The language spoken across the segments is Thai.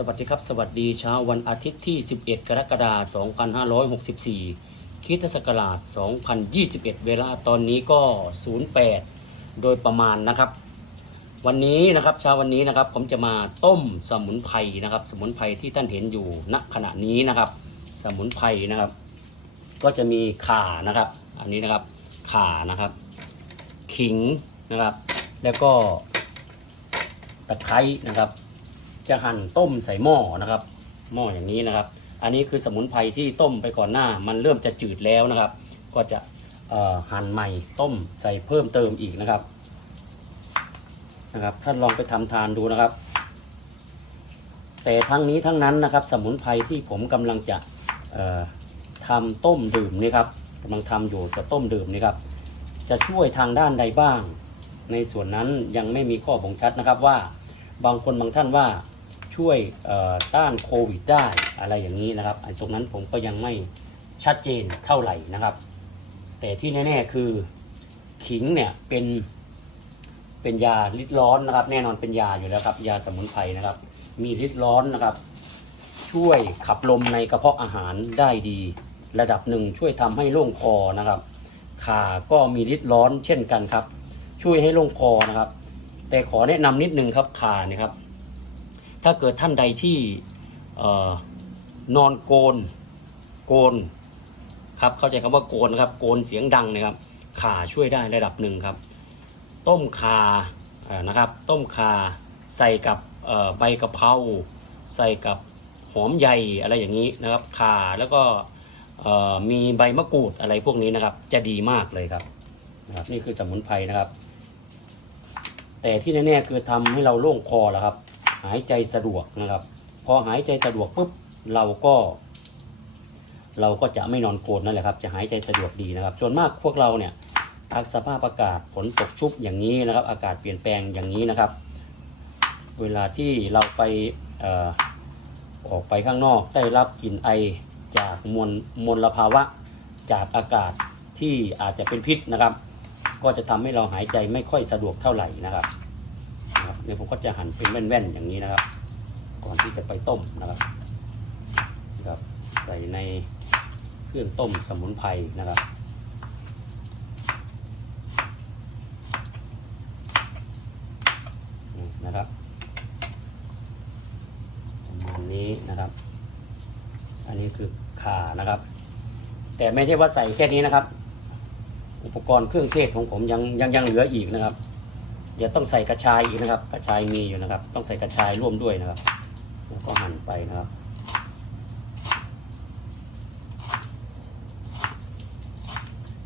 สวัสดีครับ สวัสดีเช้าวันอาทิตย์ที่ 11 กรกฎาคม 2564คริสตศักราช 2021 เวลาตอนนี้ก็ 08 โดยประมาณนะครับ วันนี้นะครับเช้าวันนี้นะครับ ผมจะมาต้มสมุนไพรนะครับ สมุนไพรที่ท่านเห็นอยู่ณขณะนี้นะครับ สมุนไพรนะครับ ก็จะมีข่านะครับ อันนี้นะครับข่านะครับ ขิงนะครับ แล้วก็ตะไคร้นะครับ จะหั่นต้มใส่หม้อนะครับ หม้ออย่างนี้นะครับ อันนี้คือสมุนไพรที่ต้มไปก่อนหน้า มันเริ่มจะจืดแล้วนะครับ ก็จะหั่นใหม่ต้มใส่เพิ่มเติมอีกนะครับนะครับ ท่านลองไปทำทานดูนะครับ แต่ทั้งนี้ทั้งนั้นนะครับ สมุนไพรที่ผมกำลังจะเอ่อทำต้มดื่มนี่ครับกำลังทำอยู่จะต้มดื่มนี่ครับ จะช่วยทางด้านใดบ้าง ในส่วนนั้นยังไม่มีข้อบ่งชัดนะครับว่าบางคนบางท่านว่า ช่วยต้านโควิดได้อะไรอย่างนี้นะครับ อันตรงนั้นผมก็ยังไม่ชัดเจนเท่าไหร่นะครับ แต่ที่แน่ๆคือขิงเนี่ยเป็นเป็นยาลิดร้อนนะครับ แน่นอนเป็นยาอยู่แล้วครับ ยาสมุนไพรนะครับ มีฤทธิ์ร้อนนะครับ ช่วยขับลมในกระเพาะอาหารได้ดี ระดับหนึ่งช่วยทำให้โล่งคอนะครับขาก็มีฤทธิ์ร้อนเช่นกันครับ ช่วยให้โล่งคอนะครับ แต่ขอแนะนำนิดนึงครับขาเนี่ยครับ ถ้าเกิดท่านใดที่นอนโกนโกนครับเข้าใจคำว่าโกนนะครับโกนเสียงดังนะครับขาช่วยได้ระดับหนึ่งครับ ต้มขานะครับต้มขาใส่กับใบกะเพราใส่กับหอมใหญ่อะไรอย่างนี้นะครับขาแล้วก็มีใบมะกรูดอะไรพวกนี้นะครับ จะดีมากเลยครับนะครับนี่คือสมุนไพรนะครับ แต่ที่แน่ๆคือทำให้เราโล่งคอแล้วครับ หายใจสะดวกนะครับ พอหายใจสะดวกปุ๊บเราก็ เราก็จะไม่นอนโกนนั่นแหละครับ จะหายใจสะดวกดีนะครับ ส่วนมากพวกเราเนี่ยอาสภาพอากาศฝนตกชุบอย่างนี้นะครับ อากาศเปลี่ยนแปลงอย่างนี้นะครับ เวลาที่เราไปออออกไปข้างนอกได้รับกลิ่นไอจากมวลมลภาวะจากอากาศที่อาจจะเป็นพิษนะครับ ก็จะทำให้เราหายใจไม่ค่อยสะดวกเท่าไหร่นะครับ ดี๋ยวผมก็จะหั่นเป็นแว่นๆอย่างนี้นะครับ ก่อนที่จะไปต้มนะครับนะครับใส่ในเครื่องต้มสมุนไพรนะครับนี่นะครับประมาณนี้นะครับ อันนี้คือข่านะครับ แต่ไม่ใช่ว่าใส่แค่นี้นะครับ อุปกรณ์เครื่องเทศของผมยังยังยังเหลืออีกนะครับ เดี๋ยวต้องใส่กระชายอีกนะครับ กระชายมีอยู่นะครับ ต้องใส่กระชายร่วมด้วยนะครับ แล้วก็หั่นไปนะครับ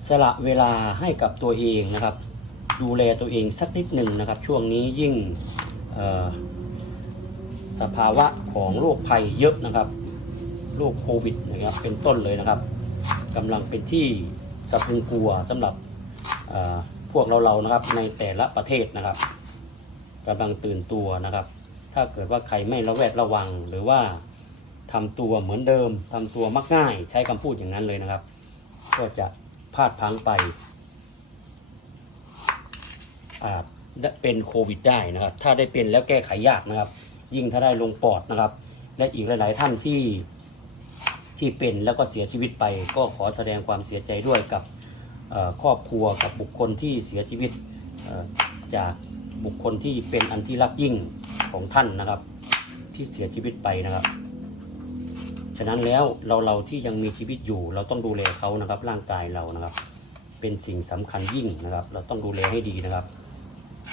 สละเวลาให้กับตัวเองนะครับ ดูแลตัวเองสักนิดหนึ่งนะครับ ช่วงนี้ยิ่งสภาวะของโรคภัยเยอะนะครับโรคโควิดนะครับเป็นต้นเลยนะครับกำลังเป็นที่สะพรึงกลัวสำหรับอ่อ พวกเราเรานะครับในแต่ละประเทศนะครับกำลังตื่นตัวนะครับ ถ้าเกิดว่าใครไม่ระแวดระวังหรือว่าทำตัวเหมือนเดิมทำตัวมักง่าย ใช้คำพูดอย่างนั้นเลยนะครับ ก็จะพลาดพังไปอาจเป็นโควิดได้นะครับ ถ้าได้เป็นแล้วแก้ไขยากนะครับ ยิ่งถ้าได้ลงปอดนะครับ และอีกหลาย ๆ ท่านที่ที่เป็นแล้วก็เสียชีวิตไป ก็ขอแสดงความเสียใจด้วยกับ ครอบครัวกับบุคคลที่เสียชีวิตจากบุคคลที่เป็นอันที่รักยิ่งของท่านนะครับ ที่เสียชีวิตไปนะครับ ฉะนั้นแล้วเราเราที่ยังมีชีวิตอยู่ เราต้องดูแลเขานะครับ ร่างกายเรานะครับ เป็นสิ่งสำคัญยิ่งนะครับ เราต้องดูแลให้ดีนะครับ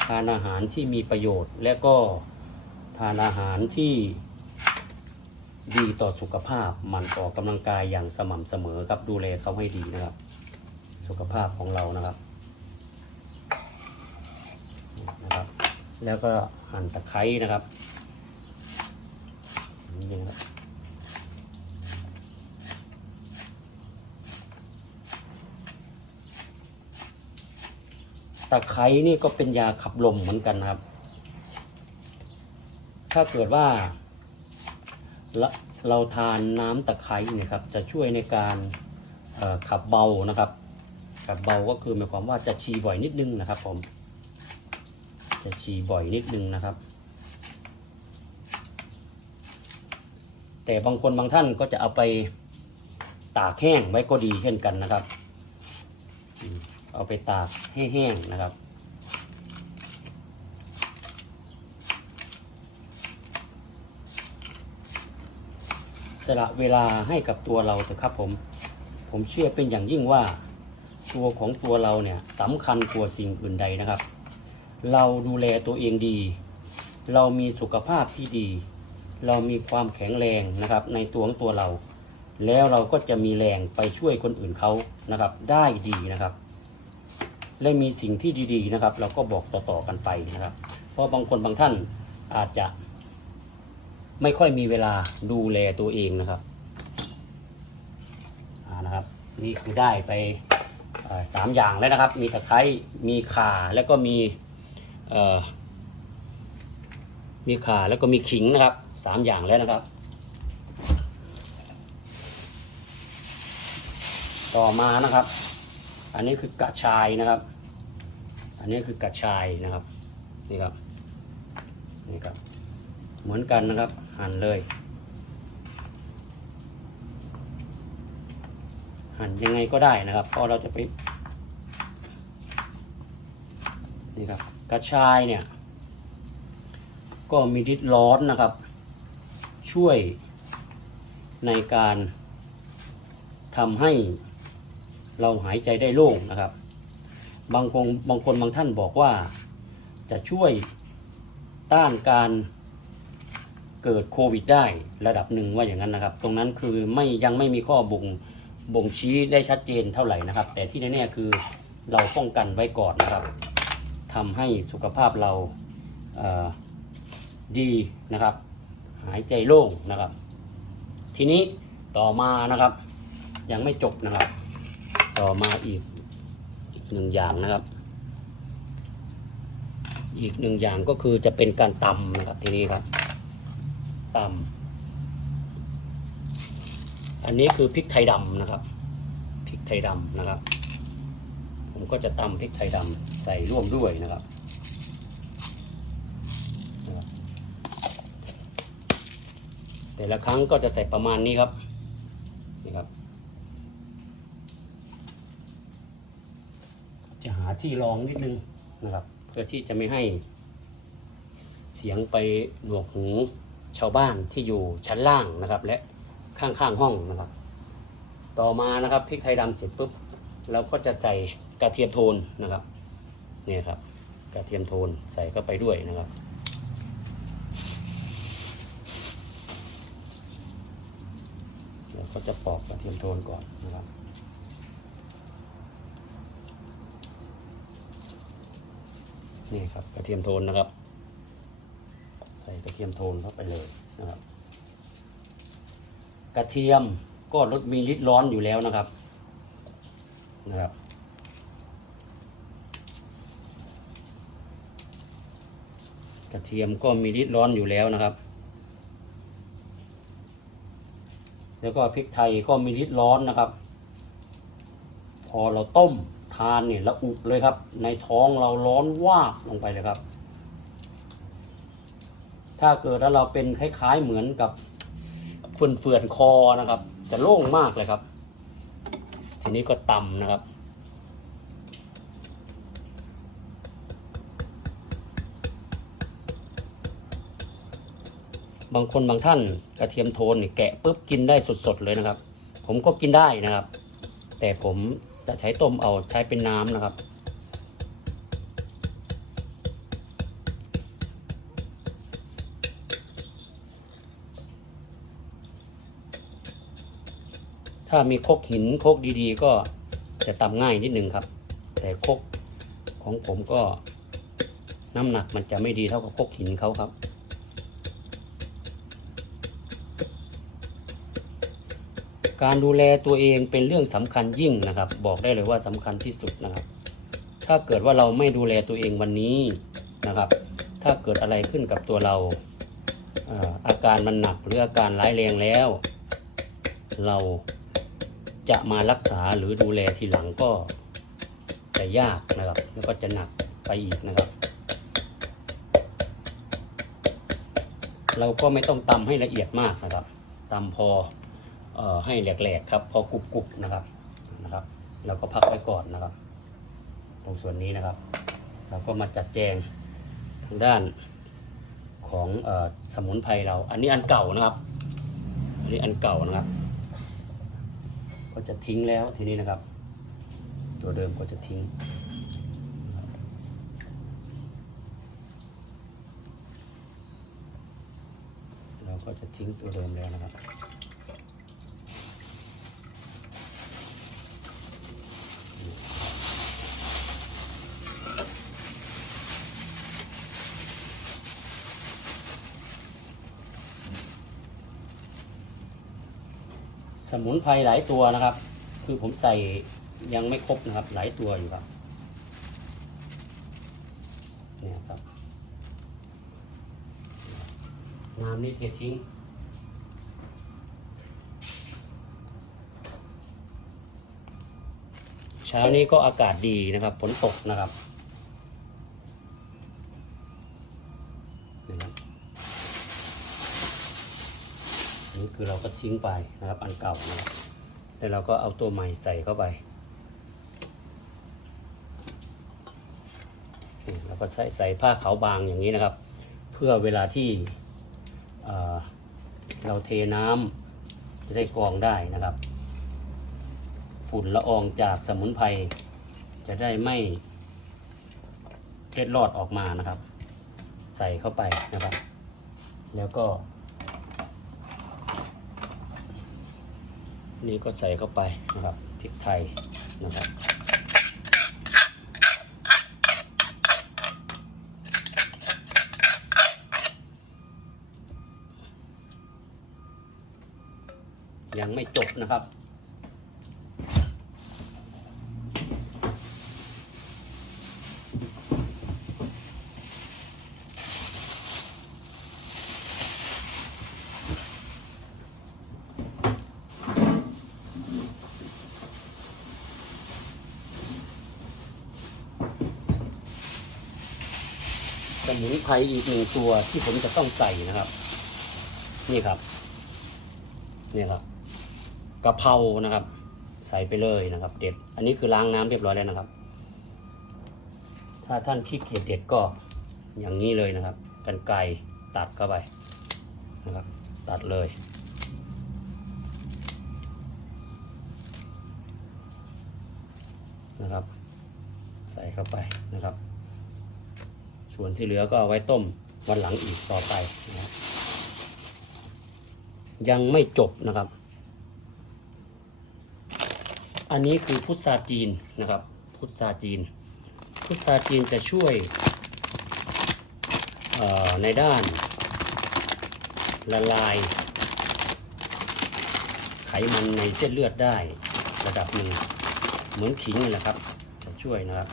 ทานอาหารที่มีประโยชน์ และก็ทานอาหารที่ดีต่อสุขภาพ มันออกกำลังกายอย่างสม่ำเสมอครับดูแลเขาให้ดีนะครับ สุขภาพของเรานะครับนะครับ แล้วก็หั่นตะไคร้นะครับนี่นะครับตะไคร้นี่ก็เป็นยาขับลมเหมือนกันนะครับ ถ้าเกิดว่าเราทานน้ำตะไคร้นี่ครับ จะช่วยในการขับเบานะครับ ขับเบาก็คือหมายความว่าจะฉีบ่อยนิดนึงนะครับผมจะฉีบ่อยนิดนึงนะครับ แต่บางคนบางท่านก็จะเอาไปตากแห้งไว้ก็ดีเช่นกันนะครับ เอาไปตากให้แห้งนะครับสละเวลาให้กับตัวเราเถอะครับผม ผมเชื่อเป็นอย่างยิ่งว่า ตัวของตัวเราเนี่ยสำคัญกว่าสิ่งอื่นใดนะครับ เราดูแลตัวเองดี เรามีสุขภาพที่ดี เรามีความแข็งแรงนะครับ ในตัวของตัวเรา แล้วเราก็จะมีแรงไปช่วยคนอื่นเขานะครับ ได้ดีนะครับ และมีสิ่งที่ดีๆนะครับ เราก็บอกต่อๆกันไปนะครับ เพราะบางคนบางท่านอาจจะไม่ค่อยมีเวลาดูแลตัวเองนะครับอ่านะครับ นี่คือได้ไป สามอย่างแล้วนะครับ มีตะไคร้มีข่าแล้วก็มีมีข่าแล้วก็มีขิงนะครับสามอย่างแล้วนะครับ ต่อมานะครับ อันนี้คือกระชายนะครับ อันนี้คือกระชายนะครับนี่ครับนี่ครับ เหมือนกันนะครับหั่นเลย หั่นยังไงก็ได้นะครับ เพราะเราจะไปนี่ครับกระชายเนี่ย ก็มีฤทธิ์ร้อนนะครับ ช่วยในการทำให้เราหายใจได้โล่งนะครับ บางคนบางคนบางท่านบอกว่าจะช่วยต้านการเกิดโควิดได้ระดับหนึ่งว่าอย่างนั้นนะครับ ตรงนั้นคือไม่ยังไม่มีข้อบ่ง บ่งชี้ได้ชัดเจนเท่าไหร่นะครับ แต่ที่แน่ๆคือเราป้องกันไว้ก่อนนะครับทำให้สุขภาพเราเดีนะครับ หายใจโล่งนะครับ ทีนี้ต่อมานะครับ ยังไม่จบนะครับ ต่อมาอีกอีกหนึ่งอย่างนะครับ อีกหนึ่งอย่างก็คือจะเป็นการตำนะครับทีนี้ครับตำ อันนี้คือพริกไทยดำนะครับพริกไทยดำนะครับ ผมก็จะตำพริกไทยดำใส่ร่วมด้วยนะครับนะครับแต่ละครั้งก็จะใส่ประมาณนี้ครับนี่ครับ จะหาที่รองนิดนึงนะครับ เพื่อที่จะไม่ให้เสียงไปหนวกหูชาวบ้านที่อยู่ชั้นล่างนะครับ และ ข้างๆห้องนะครับ ต่อมานะครับพริกไทยดำเสร็จปุ๊บเราก็จะใส่กระเทียมโทนนะครับเนี่ยครับ กระเทียมโทนใส่เข้าไปด้วยนะครับเดี๋ยวก็จะปอกกระเทียมโทนก่อนนะครับนี่ครับกระเทียมโทนนะครับ ใส่กระเทียมโทนเข้าไปเลยนะครับ กระเทียมก็รสมีฤทธิ์ร้อนอยู่แล้วนะครับนะครับ กระเทียมก็มีฤทธิ์ร้อนอยู่แล้วนะครับ แล้วก็พริกไทยก็มีฤทธิ์ร้อนนะครับ พอเราต้มทานเนี่ยละอุเลยครับ ในท้องเราร้อนวาบลงไปเลยครับ ถ้าเกิดว่าเราเป็นคล้ายๆเหมือนกับ เฟื่อนๆคอนะครับ จะโล่งมากเลยครับ ทีนี้ก็ตำนะครับบางคนบางท่านกระเทียมโทนแกะปุ๊บกินได้สดๆเลยนะครับ ผมก็กินได้นะครับ แต่ผมจะใช้ต้มเอาใช้เป็นน้ำนะครับ ถ้ามีคกหินคกดีๆ ก็จะตำง่ายนิดนึงครับ แต่คกของผมก็น้ำหนักมันจะไม่ดีเท่ากับคกหินเขาครับการดูแลตัวเองเป็นเรื่องสำคัญยิ่งนะครับ บอกได้เลยว่าสำคัญที่สุดนะครับ ถ้าเกิดว่าเราไม่ดูแลตัวเองวันนี้นะครับ ถ้าเกิดอะไรขึ้นกับตัวเราเอ่ออาการมันหนักหรืออาการร้ายแรงแล้ว เรา จะมารักษาหรือดูแลทีหลังก็จะยากนะครับ แล้วก็จะหนักไปอีกนะครับ เราก็ไม่ต้องตำให้ละเอียดมากนะครับตำพอเอ่อให้แหลกๆครับ พอกรุบๆนะครับนะครับ เราก็พักไว้ก่อนนะครับ ตรงส่วนนี้นะครับ เราก็มาจัดแจงทางด้านของออสมุนไพรเรา อันนี้อันเก่านะครับ อันนี้อันเก่านะครับ ก็จะทิ้งแล้วทีนี้นะครับ ตัวเดิมก็จะทิ้ง เราก็จะทิ้งตัวเดิมแล้วนะครับ มุนไพรหลายตัวนะครับ คือผมใส่ยังไม่ครบนะครับ หลายตัวอยู่ครับเนี่ยครับน้ำนี่เททิ้งเช้านี้ก็อากาศดีนะครับฝนตกนะครับ คือเราก็ทิ้งไปนะครับ อันเก่านะครับแล้วเราก็เอาตัวใหม่ใส่เข้าไปเราก็ใส่ใส่ผ้าขาวบางอย่างนี้นะครับ เพื่อเวลาที่เเราเทน้ำจะได้กรองได้นะครับ ฝุ่นละอองจากสมุนไพรจะได้ไม่เล็ดลอดออกมานะครับ ใส่เข้าไปนะครับ แล้วก็ นี่ก็ใส่เข้าไปนะครับพริกไทยนะครับยังไม่จบนะครับ พรอีกหนึ่งตัวที่ผมจะต้องใส่นะครับ นี่ครับ นี่ครับกะเพรานะครับ ใส่ไปเลยนะครับ เด็ด อันนี้คือล้างน้ำเรียบร้อยแล้วนะครับ ถ้าท่านขี้เกียจเด็ดก็อย่างนี้เลยนะครับ กันไกรตัดเข้าไปนะครับ ตัดเลยนะครับ ใส่เข้าไปนะครับ ส่วนที่เหลือก็เอาไว้ต้มวันหลังอีกต่อไปนะยังไม่จบนะครับ อันนี้คือพุทราจีนนะครับ พุทราจีน พุทราจีนจะช่วยในด้านละลาย ไขมันในเส้นเลือดได้ระดับหนึ่งเหมือนขิงนี่แหละครับ จะช่วยนะครับ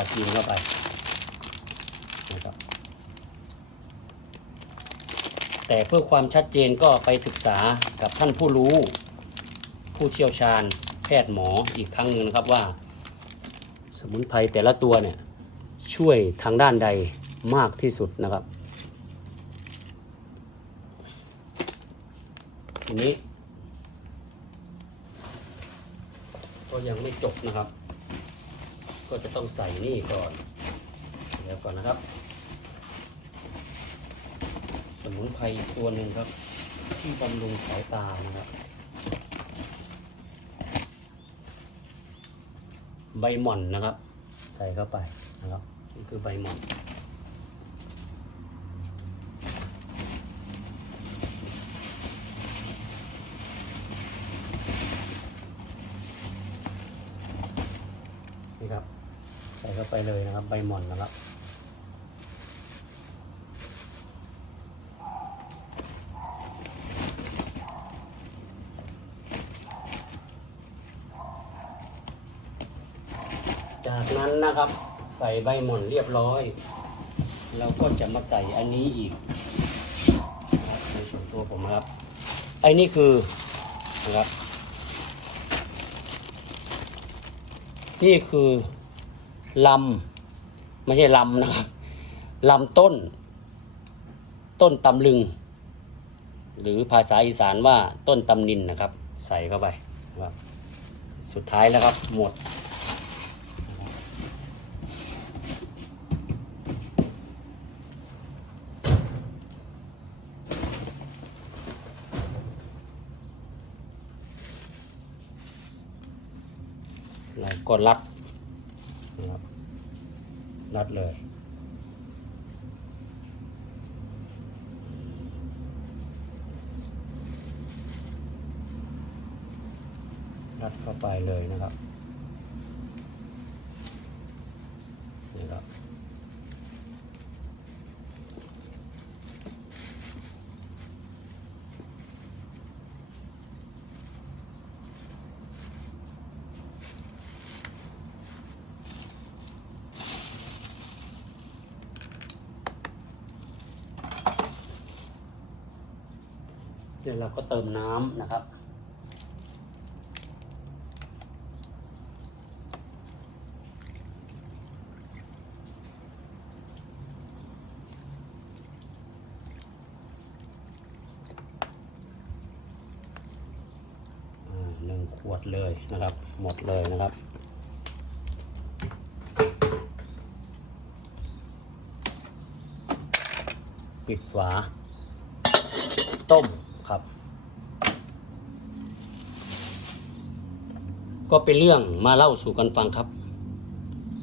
ใส่พุทราจีนเข้าไปนะครับแต่เพื่อความชัดเจนก็ไปศึกษากับท่านผู้รู้ ผู้เชี่ยวชาญ แพทย์หมออีกครั้งหนึ่งนะครับว่า สมุนไพรแต่ละตัวเนี่ยช่วยทางด้านใดมากที่สุดนะครับทีนี้ ก็ยังไม่จบนะครับ ก็จะต้องใส่นี่ก่อน เดี๋ยวก่อนนะครับ สมุนไพรตัวหนึ่งครับ ที่บำรุงสายตานะครับ ใบหม่อนนะครับ ใส่เข้าไปนะครับนี่คือใบหม่อนครับ ใส่เข้า ไปเลยนะครับ ใบหม่อนนะครับจากนั้นนะครับ ใส่ใบหม่อนเรียบร้อย เราก็จะมาใส่อันนี้อีกในส่วนตัวผมนะครับไอ้นี่คือนะครับ นี่คือ ลำไม่ใช่ลำนะครับลำต้น ต้นตำลึง หรือภาษาอีสานว่าต้นตำนินนะครับ ใส่เข้าไปครับสุดท้ายแล้วครับหมด เราก็รัดนะครับ รัดเลย รัดเข้าไปเลยนะครับ เดี๋ยวเราก็เติมน้ำนะครับ หนึ่งขวดเลยนะครับ หมดเลยนะครับปิดฝาต้ม ครับ ก็เป็นเรื่องมาเล่าสู่กันฟังครับ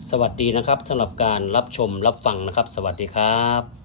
สวัสดีนะครับสำหรับการรับชมรับฟังนะครับ สวัสดีครับ